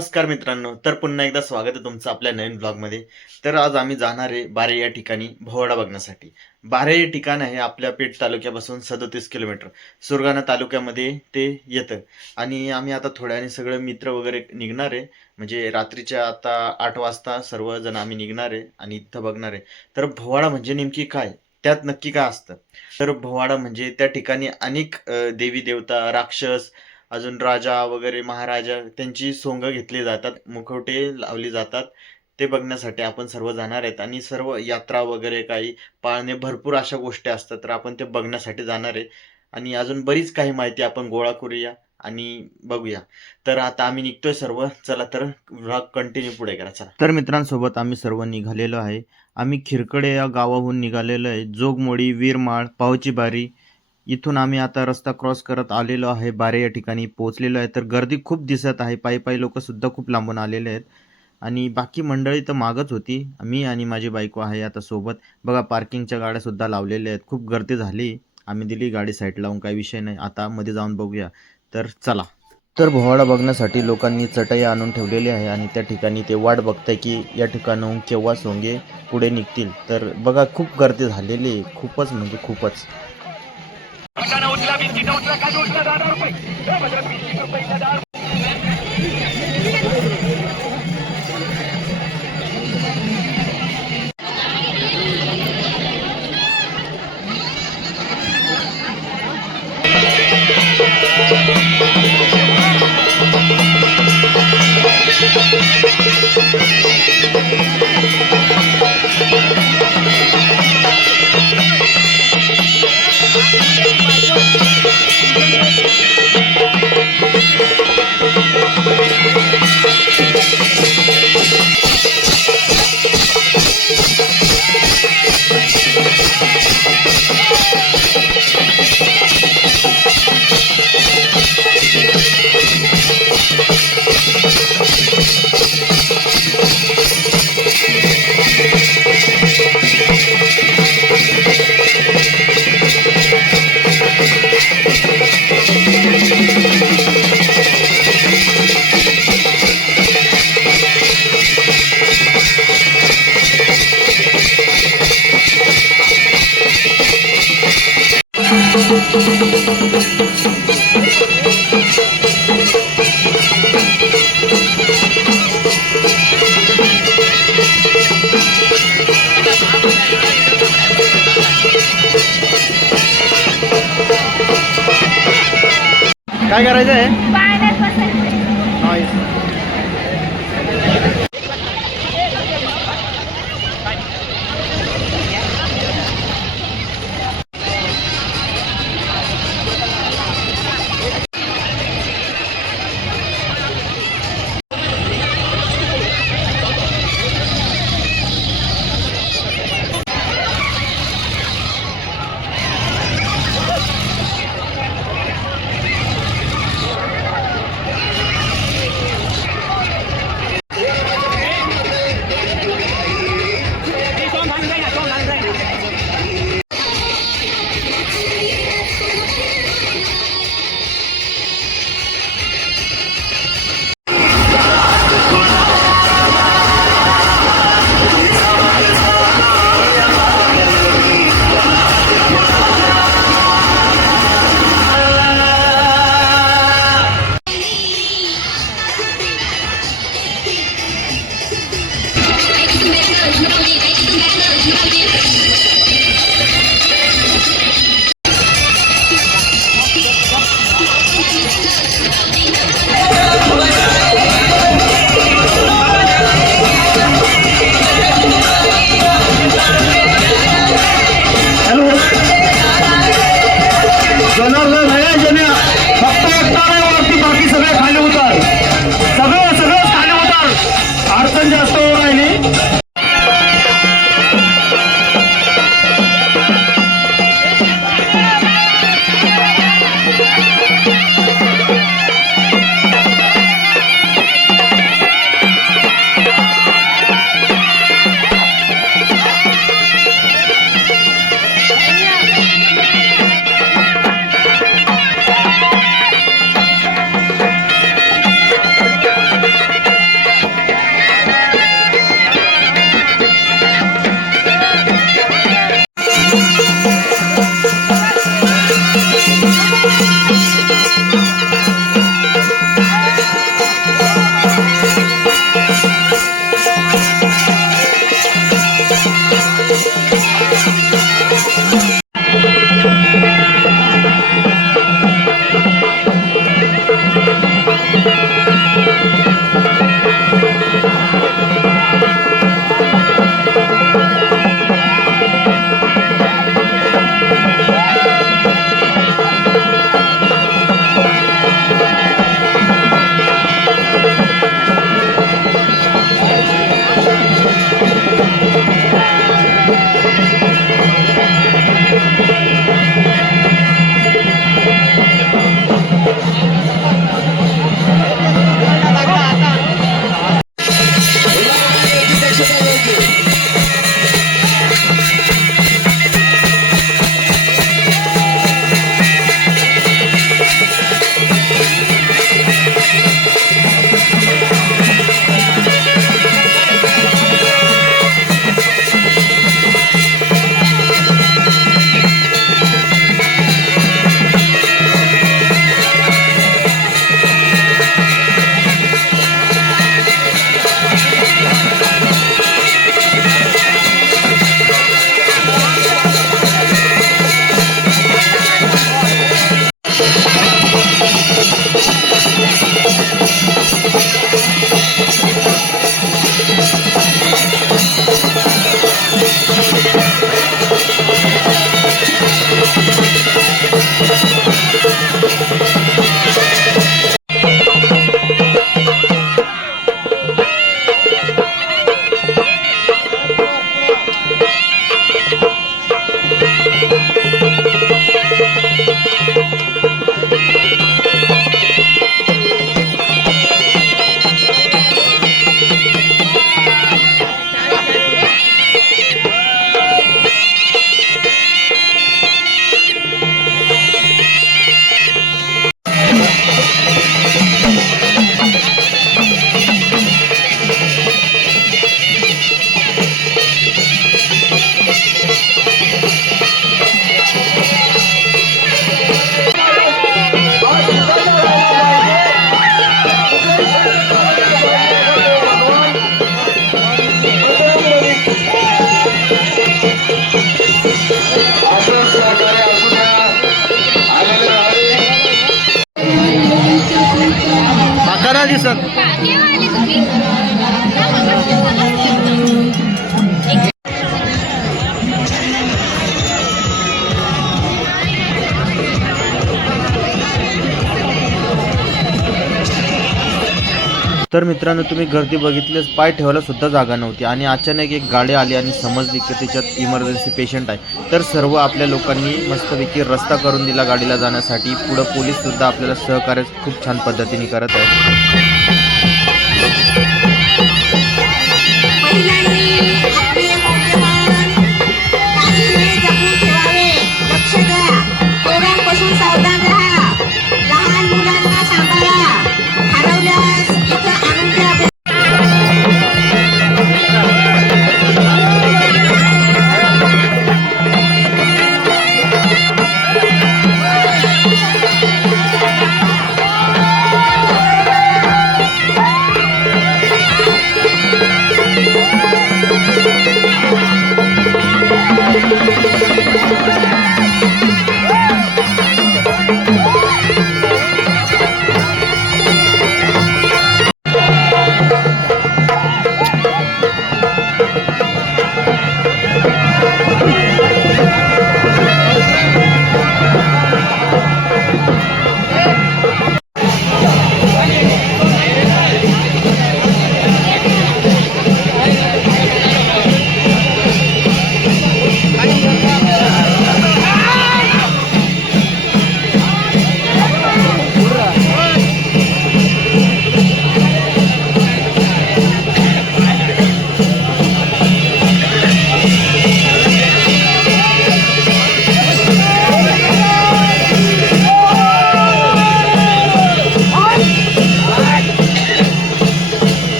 नमस्कार मित्रांनो, तर पुन्हा एकदा स्वागत आहे तुमचं आपल्या नवीन ब्लॉगमध्ये. तर आज आम्ही जाणार आहे बारे या ठिकाणी भोवडा बघण्यासाठी. बारे हे ठिकाण आहे आपल्या पेठ तालुक्यापासून 37 किलोमीटर सुरगाणा तालुक्यामध्ये ते येतं. आणि आम्ही आता थोड्याने सगळे मित्र वगैरे निघणार आहे. म्हणजे रात्रीच्या आता 8 वाजता सर्वजण आम्ही निघणार आहे आणि इथं बघणार आहे. तर भोवाडा म्हणजे नेमकी काय? त्यात नक्की काय असतं? तर भोवाडा म्हणजे त्या ठिकाणी अनेक देवी देवता, राक्षस, अजून राजा वगैरे महाराजा त्यांची सोंग घेतली जातात, मुखवटे लावली जातात. ते बघण्यासाठी आपण सर्व जाणार आहेत आणि सर्व यात्रा वगैरे काही पाळणे भरपूर अशा गोष्टी असतात, तर आपण ते बघण्यासाठी जाणार आहे. आणि अजून बरीच काही माहिती आपण गोळा करूया आणि बघूया. तर आता आम्ही निघतोय सर्व. चला तर व्लॉग कंटिन्यू पुढे करा. चला. तर मित्रांसोबत आम्ही सर्व निघालेलो आहे. आम्ही खिरकडे या गावाहून निघालेलो आहे. जोगमोडी, वीरमाळ, पावची बारी इथून आम्ही आता रस्ता क्रॉस करत आलेलो आहे. बारे या ठिकाणी पोहोचलेलो आहे. तर गर्दी खूप दिसत आहे. पायी पायी लोक सुद्धा खूप लांबून आलेले आहेत आणि बाकी मंडळी तर मागच होती. मी आणि माझी बायको आहे आता सोबत. बघा पार्किंगच्या गाड्या सुद्धा लावलेल्या आहेत. खूप गर्दी झाली. आम्ही दिली गाडी साईड लावून, काही विषय नाही. आता मध्ये जाऊन बघूया. तर चला. तर भोवाडा बघण्यासाठी लोकांनी चटई आणून ठेवलेली आहे आणि त्या ठिकाणी ते वाट बघताय की या ठिकाणाहून केव्हा सोंगे पुढे निघतील. तर बघा खूप गर्दी झालेली आहे. खूपच म्हणजे खूपच. काय करायचं आहे? नाही दिसत. तर मित्रांनो, तुम्ही गर्दी बघितलीच, पाय ठेवायला सुद्धा जागा नव्हती आणि अचानक एक गाडी आली आणि समजली की त्याच्यात इमर्जन्सी पेशंट आहे. तर सर्व आपल्या लोकांनी मस्तपैकी रस्ता करून दिला गाडीला जाण्यासाठी. पुढं पोलीस सुद्धा आपल्याला सहकार्य खूप छान पद्धतीने करत आहे.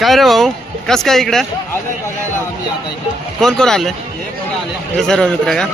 काय रे भाऊ, कस काय इकडे कोण कोण आले? हे सर्व मित्र का?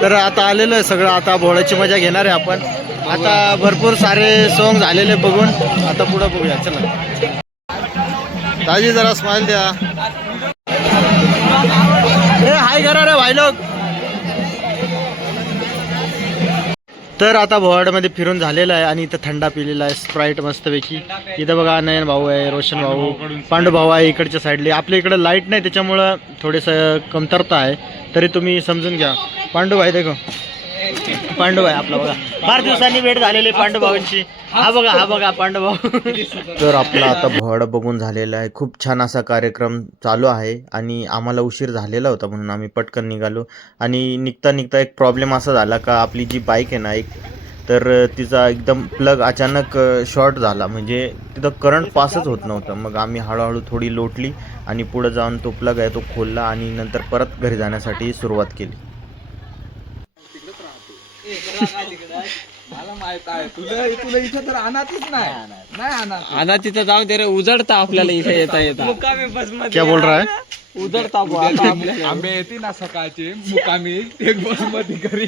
तर आता आलेलो आहे सगळं. आता भोळ्याची मजा घेणार आहे आपण. आता भरपूर सारे सॉंग झालेले बघून आता पुढे बघूया. चला ताजी जरा स्माइल द्या. हाय करा रे भाई लोक. तर आता भोवाडमध्ये फिरून झालेलं आहे आणि इथं थंडा पिलेला आहे, स्प्राईट मस्तपैकी. इथं बघा नयन भाऊ आहे, रोशन भाऊ, पांडू भाऊ आहे इकडच्या साईडला. आपल्या इकडं लाईट नाही त्याच्यामुळं थोडंसं कमतरता आहे, तरी तुम्ही समजून घ्या. पांडू भाई देखो, पांडू भाई आपला बघा, फार दिवसांनी भेट झालेली पांडू भाऊंची. हा बघा पांडू भाऊ. तर आपला आता भोवाड बघून झालेला आहे. खूप छान असा कार्यक्रम चालू आहे आणि आम्हाला उशीर झालेला होता म्हणून आम्ही पटकन निघालो. आणि निघता एक प्रॉब्लेम असा झाला का आपली जी बाईक आहे ना तर तिचा एकदम प्लग अचानक शॉर्ट झाला, म्हणजे तिथं करंट पासच होत नव्हतं. मग आम्ही हळूहळू थोडी लोटली आणि पुढे जाऊन तो प्लग आहे तो खोलला आणि नंतर परत घरी जाण्यासाठी सुरुवात केली. मला माहित आहे तुला इथं तर अनाथच नाही आता तिथं जाऊन ते उजडता आपल्याला इथे येता मुकामी बस मध्ये क्या बोल रहा है? उजडता आंबे येते ना सकाळचे मुकामी एक बस मध्ये घरी.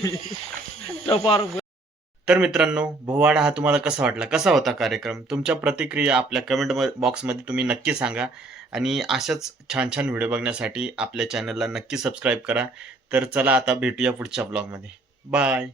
तर मित्रांनो, भोवाडा हा तुम्हाला कसा वाटला, कसा होता कार्यक्रम? तुमच्या प्रतिक्रिया आपल्या कमेंट बॉक्समध्ये तुम्ही नक्की सांगा. आणि अशाच छान छान व्हिडिओ बघण्यासाठी आपल्या चॅनलला नक्की सबस्क्राईब करा. तर चला आता भेटूया पुढच्या ब्लॉगमध्ये. बाय.